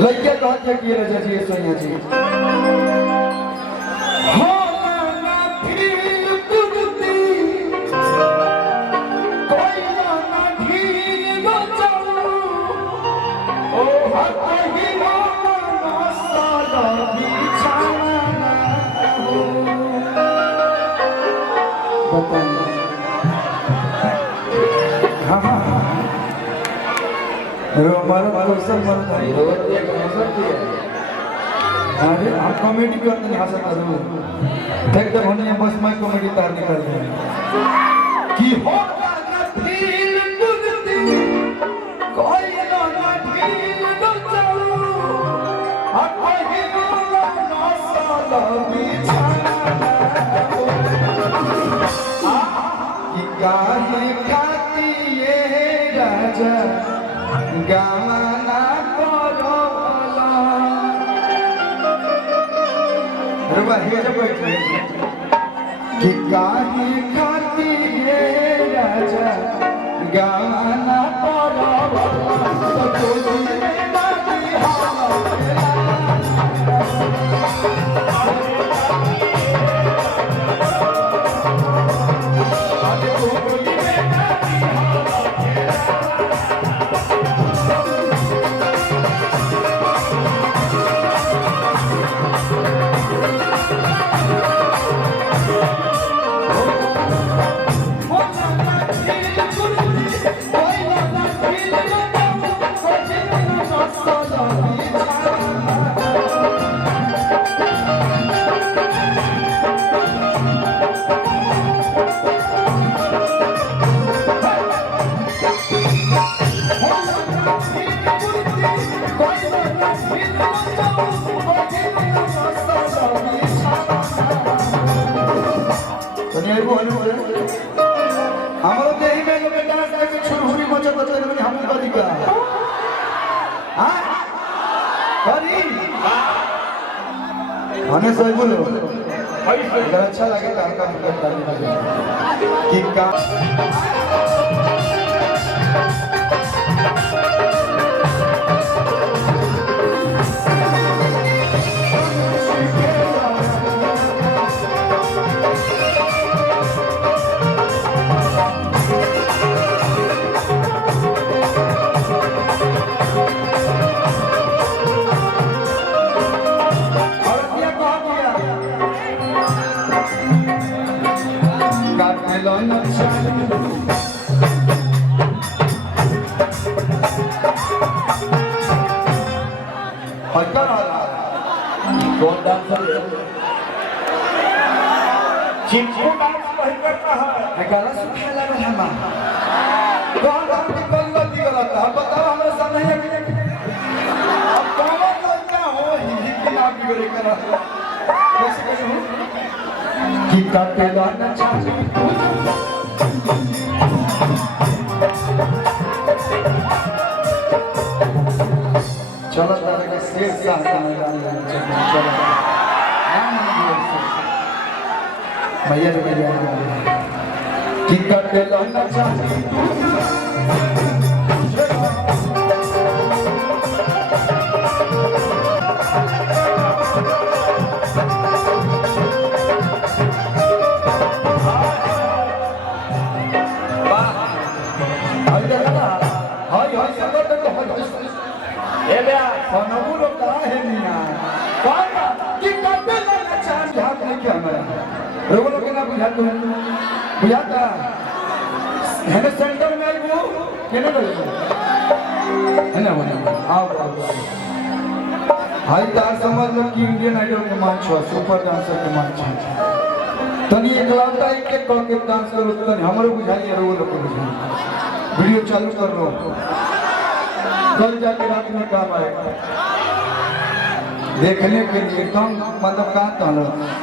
लड़के कहते कि रजा जी सोनिया जी हो ना फिर कुदती कोई ना ढील न चलू ओ हट ही ना साला बिछाना हो बताइए हमारा कौशल बनता है अरे आप कॉमेडी करते हैं हंसत जरूर देख तो होने बस मैं कॉमेडी तार निकल गया कि हो ना फील कुदती कोई ना ढील न चलू हट ही ना साला बिछाना कि काहे खाती ये राजा गाना करोला रुबा हे जब बैठे कि काहे खाती ये राजा गाना करोला तो कोई ना हमारे देही में लोग डांस करके छुरहुरी मचा बतले में हम कदी का हां करी हमें सही बोलो अगर अच्छा लगे तो हल्का फुल्का ताली बजा कि का कौन डांसर चिंपू डांस वही करता है गला सुखा लगा हमा कौन हम की कौन गलती गलत है बताओ हमारे सामने है अब कौन लड़का हो ही कि ना बिगड़े करा कैसे कैसे हो कि काटे लाना चाहिए चलो तारे के शेर साथ में चलो भैया तो भैया कि काटे लाना चाहिए नबूलो का है निया कौन कि कबे लगा चांद हाथ नहीं क्या हमारा रोगों के ना बुझा तो बुझाता है ना सेंटर में आई वो केने बोले है ना बोले आओ हाई तार समझ लो कि इंडियन आइडल के मंच है सुपर डांसर के मंच है तनी एकलौता एक एक कॉल के डांस करो तनी हमरो बुझाइए रोगों को बुझाइए वीडियो चालू कर लो कल जाके रात में काम आएगा देखने के लिए कम मतलब कहा था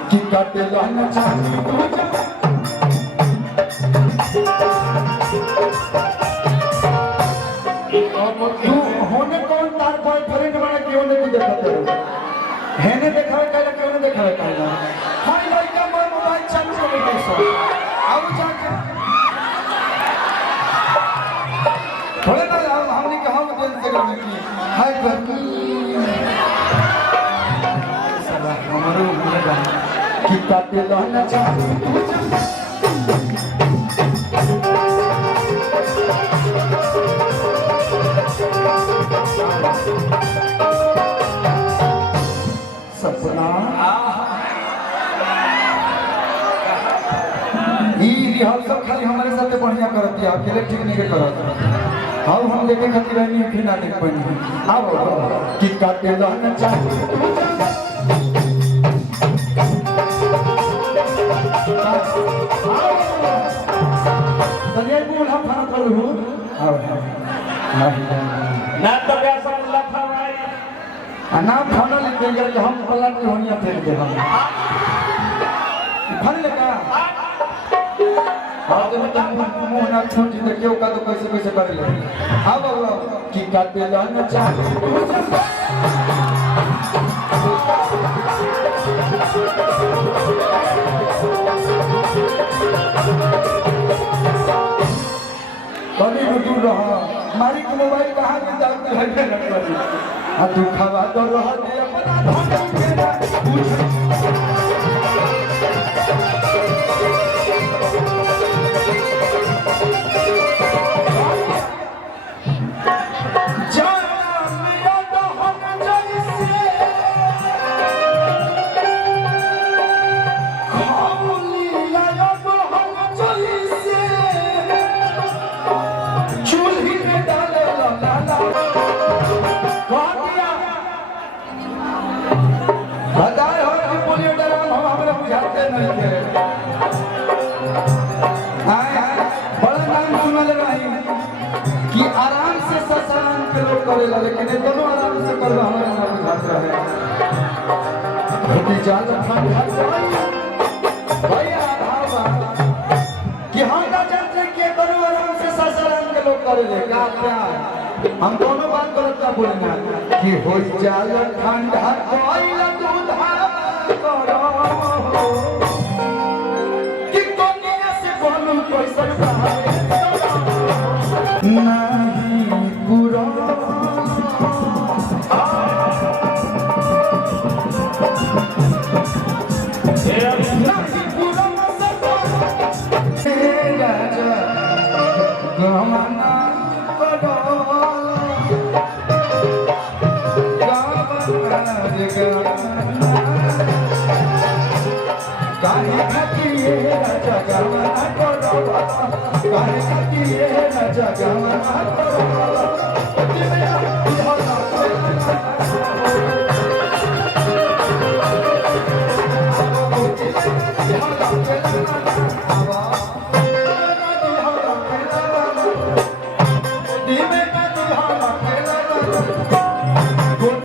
कि काटे लाना चाहिए तू होने कौन तार बॉयफ्रेंड बना क्यों नहीं तू देखते हो है ने देखा है कहला क्यों नहीं देखा है कहला हाय लड़का मैं मोबाइल चालू कर कैसा आओ जाके थोड़े ना हमने कहा वो दिन से करने की हाय कि काटे लहना चाहे सपना रिहर्सल खाली हमारे साथ बढ़िया करती है, अकेले ठीक नहीं करत। अब हम देखे खातिर नहीं है, फिर ना देख पाएंगे। अब कि काटे लहना चाहे तलिया बोल हम खाना कर लूं। ना तो कैसा लफा भाई ना खाना लेते हैं कि हम पलट के होनिया फेंक दे हम फल लगा और जब तक मुंह ना छोड़ दे क्यों का तो कैसे कैसे कर ले। अब कि काटे लहना चाहे कभी भी दूर रहा मारी के मोबाइल कहाँ में जाते हैं आ तू खावा तो रह दे अपना धन के ना जाना मेरा तो हम जैसे खाऊली आया तो हम जैसे चूल्ही में डाले लाला बताए हो कि पुलियो डराम हम हमरा बुझाते नहीं थे। बड़ा नाम सुनल रही कि आराम से सत्संग के लोग करेला, लेकिन ये दोनों आराम से करवा हमारे ना बुझाते रहे। ज्यादा ठंडा भैया भावा कि हम ना जानते कि दोनों आराम से सत्संग के लोग करेले का क्या हम दोनों बात गलत ना बोलना कि हो जाला ठंडा कोइला दूध करो कि कोनिया से बोलू कैसन नहीं पूरा नहीं पूरा राजा गमना काहे खातिर राजा गमना करो काहे खातिर राजा गमना करो